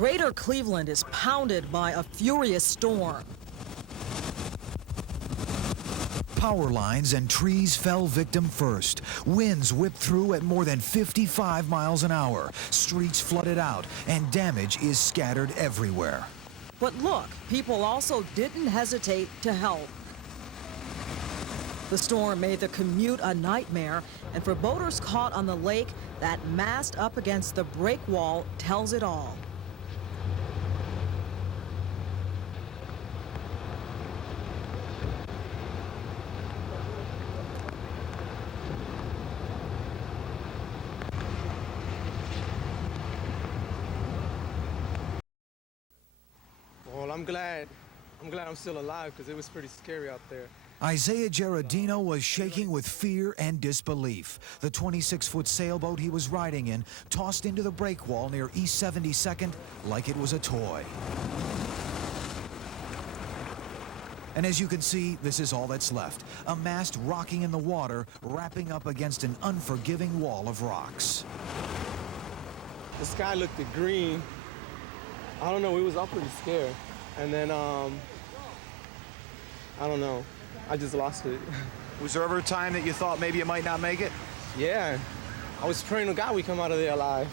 Greater Cleveland is pounded by a furious storm. Power lines and trees fell victim first. Winds whipped through at more than 55 miles an hour. Streets flooded out, and damage is scattered everywhere. But look, people also didn't hesitate to help. The storm made the commute a nightmare, and for boaters caught on the lake, that mast up against the break wall tells it all. Well, I'm glad I'm still alive because it was pretty scary out there. Isaiah Gerardino was shaking with fear and disbelief. The 26-foot sailboat he was riding in tossed into the breakwall near East 72nd like it was a toy. And as you can see, this is all that's left. A mast rocking in the water, wrapping up against an unforgiving wall of rocks. The sky looked green. I don't know, we was all pretty scared. And then, I don't know, I just lost it. Was there ever a time that you thought maybe you might not make it? Yeah, I was praying to God we come out of there alive.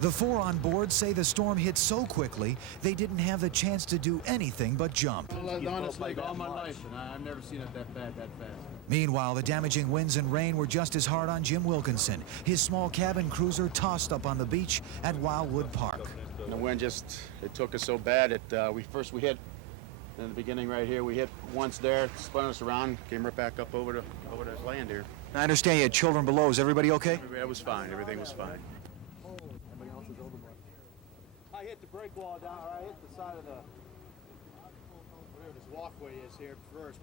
The four on board say the storm hit so quickly, they didn't have the chance to do anything but jump. Honestly, all my life, and I've never seen it that bad, that fast. Meanwhile, the damaging winds and rain were just as hard on Jim Wilkinson. His small cabin cruiser tossed up on the beach at Wildwood Park. And the wind it took us so bad that we hit in the beginning right here. We hit once there, spun us around, came right back up over to land here. I understand you had children below. Is everybody okay? It was fine. Everything was fine. I hit the break wall down, or I hit the side of the, whatever this walkway is here first.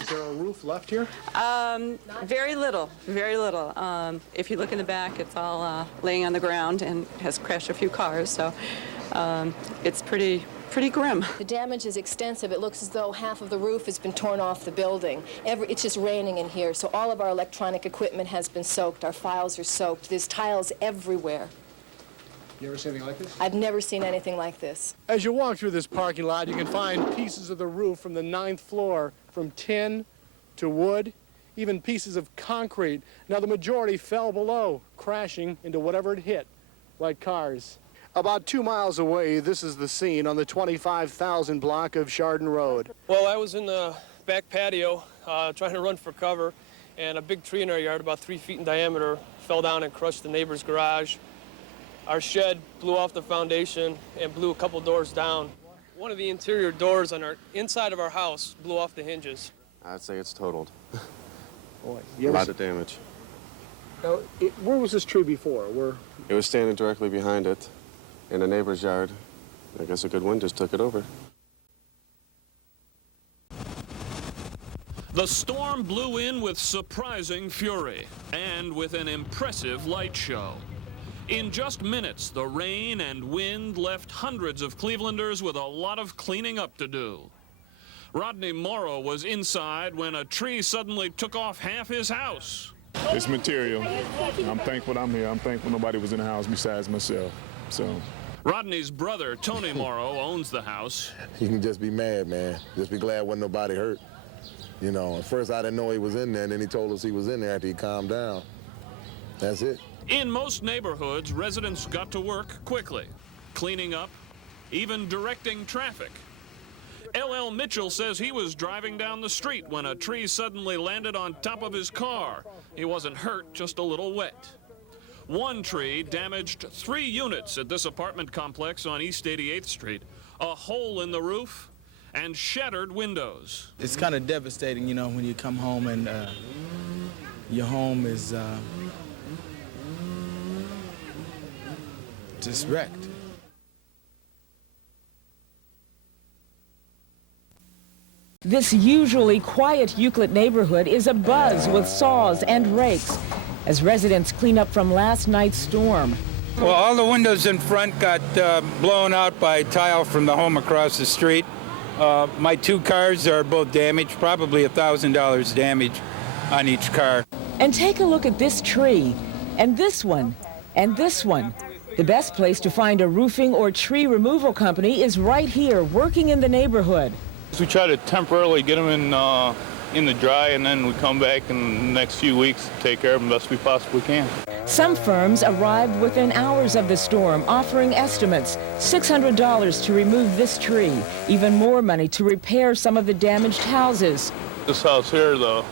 Is there a roof left here? Very little, very little. If you look in the back, it's all laying on the ground and has crashed a few cars, so it's pretty grim. The damage is extensive. It looks as though half of the roof has been torn off the building. It's just raining in here, so all of our electronic equipment has been soaked. Our files are soaked. There's tiles everywhere. You ever seen anything like this? I've never seen anything like this. As you walk through this parking lot, you can find pieces of the roof from the 9th floor, from tin to wood, even pieces of concrete. Now, the majority fell below, crashing into whatever it hit, like cars. About 2 miles away, this is the scene on the 25,000 block of Chardon Road. Well, I was in the back patio trying to run for cover, and a big tree in our yard, about 3 feet in diameter, fell down and crushed the neighbor's garage. Our shed blew off the foundation and blew a couple doors down. One of the interior doors on our inside of our house blew off the hinges. I'd say it's totaled. Boy, A lot of damage. Now, where was this tree before? It was standing directly behind it in a neighbor's yard. I guess a good wind just took it over. The storm blew in with surprising fury and with an impressive light show. In just minutes, the rain and wind left hundreds of Clevelanders with a lot of cleaning up to do. Rodney Morrow was inside when a tree suddenly took off half his house. It's material. I'm thankful I'm here. I'm thankful nobody was in the house besides myself. So. Rodney's brother, Tony Morrow, owns the house. You can just be mad, man. Just be glad wasn't nobody hurt. You know, at first I didn't know he was in there, and then he told us he was in there after he calmed down. That's it. In most neighborhoods, residents got to work quickly, cleaning up, even directing traffic. L.L. Mitchell says he was driving down the street when a tree suddenly landed on top of his car. He wasn't hurt, just a little wet. One tree damaged 3 units at this apartment complex on East 88th Street, a hole in the roof, and shattered windows. It's kind of devastating, you know, when you come home and your home is just wrecked. This usually quiet Euclid neighborhood is abuzz with saws and rakes as residents clean up from last night's storm. Well, all the windows in front got blown out by tile from the home across the street. My 2 cars are both damaged, probably $1,000 damage on each car. And take a look at this tree, and this one, and this one. The best place to find a roofing or tree removal company is right here, working in the neighborhood. We try to temporarily get them in the dry, and then we come back in the next few weeks to take care of them best we possibly can. Some firms arrived within hours of the storm, offering estimates, $600 to remove this tree, even more money to repair some of the damaged houses. This house here, the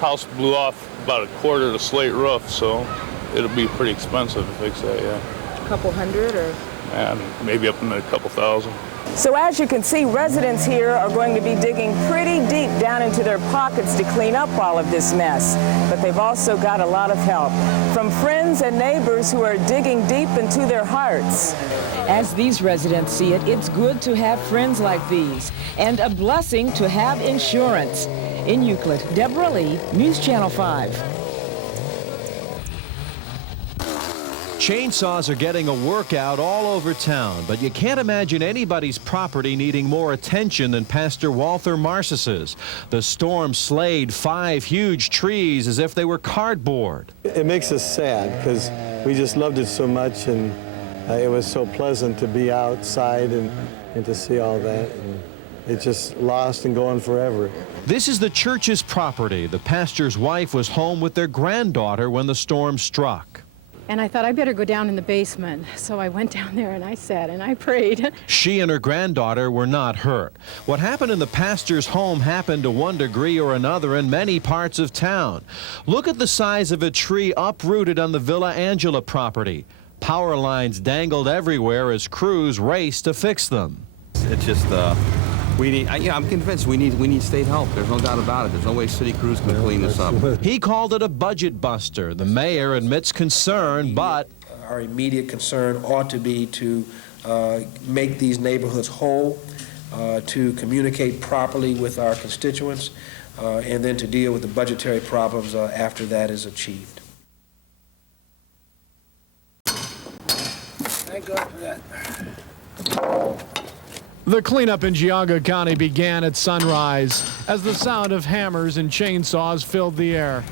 house blew off about a quarter of the slate roof, so it'll be pretty expensive to fix that, yeah. A couple hundred or? And maybe up in a couple thousand. So as you can see, residents here are going to be digging pretty deep down into their pockets to clean up all of this mess. But they've also got a lot of help from friends and neighbors who are digging deep into their hearts. As these residents see it, it's good to have friends like these and a blessing to have insurance. In Euclid, Deborah Lee, News Channel 5. Chainsaws are getting a workout all over town, but you can't imagine anybody's property needing more attention than Pastor Walter Marsis's. The storm slayed 5 huge trees as if they were cardboard. It makes us sad because we just loved it so much, and it was so pleasant to be outside and to see all that. And it just lost and gone forever. This is the church's property. The pastor's wife was home with their granddaughter when the storm struck. And I thought I better go down in the basement. So I went down there and I sat and I prayed. She and her granddaughter were not hurt. What happened in the pastor's home happened to one degree or another in many parts of town. Look at the size of a tree uprooted on the Villa Angela property. Power lines dangled everywhere as crews raced to fix them. It's just, I'm convinced we need state help. There's no doubt about it. There's no way city crews can clean this up. He called it a budget buster. The mayor admits concern, but our immediate concern ought to be to make these neighborhoods whole, to communicate properly with our constituents, and then to deal with the budgetary problems after that is achieved. Thank God for that. The cleanup in Geauga County began at sunrise as the sound of hammers and chainsaws filled the air.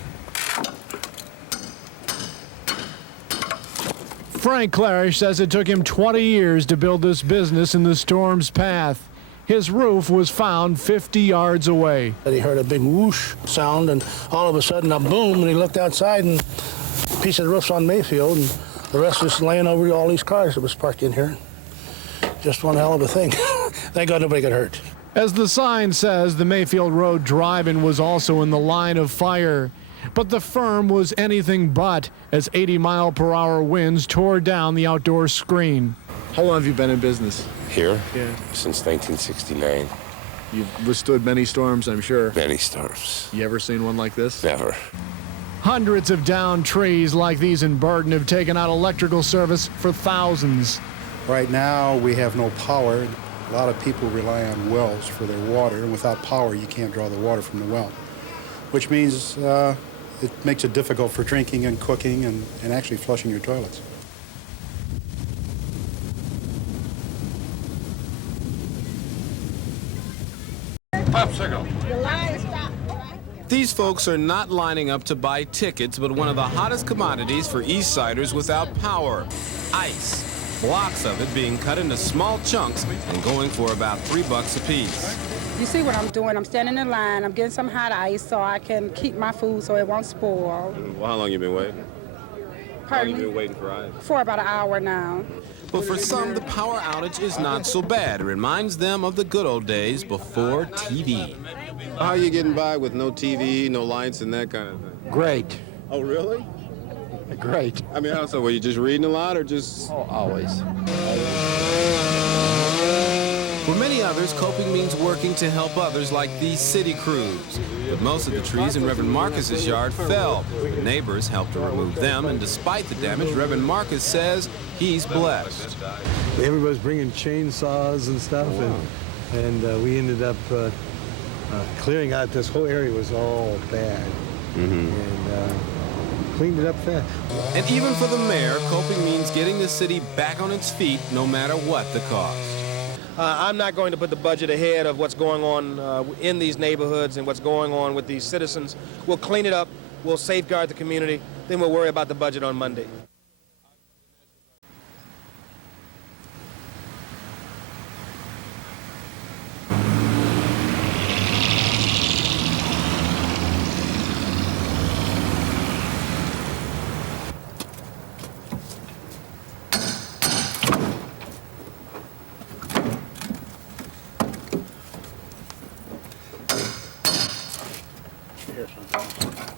Frank Clarish says it took him 20 years to build this business in the storm's path. His roof was found 50 yards away. He heard a big whoosh sound, and all of a sudden a boom, and he looked outside, and a piece of the roof's on Mayfield, and the rest was laying over all these cars that was parked in here. Just one hell of a thing. Thank God nobody got hurt. As the sign says, the Mayfield Road drive-in was also in the line of fire. But the firm was anything but, as 80-mile-per-hour winds tore down the outdoor screen. How long have you been in business? Here? Yeah. Since 1969. You've withstood many storms, I'm sure. Many storms. You ever seen one like this? Never. Hundreds of downed trees like these in Burton have taken out electrical service for thousands. Right now, we have no power. A lot of people rely on wells for their water, and without power, you can't draw the water from the well, which means it makes it difficult for drinking and cooking and actually flushing your toilets. Popsicle. These folks are not lining up to buy tickets, but one of the hottest commodities for East Siders without power, ice. Blocks of it being cut into small chunks and going for about $3 a piece. You see what I'm doing? I'm standing in line. I'm getting some hot ice so I can keep my food so it won't spoil. Well, how long you been waiting? How long you been waiting for ice? For about an hour now. But for some, the power outage is not so bad. It reminds them of the good old days before TV. How are you getting by with no TV, no lights, and that kind of thing? Great. Oh, really? Great. I mean, how so? Were you just reading a lot or just... Oh, always. For many others, coping means working to help others like these city crews. But most of the trees in Reverend Marcus's yard fell. The neighbors helped to remove them, and despite the damage, Reverend Marcus says he's blessed. Everybody's bringing chainsaws and stuff, and we ended up clearing out this whole area was all bad. And cleaned it up fast. And even for the mayor, coping means getting the city back on its feet no matter what the cost. I'm not going to put the budget ahead of what's going on in these neighborhoods and what's going on with these citizens. We'll clean it up, we'll safeguard the community, then we'll worry about the budget on Monday. Here, son.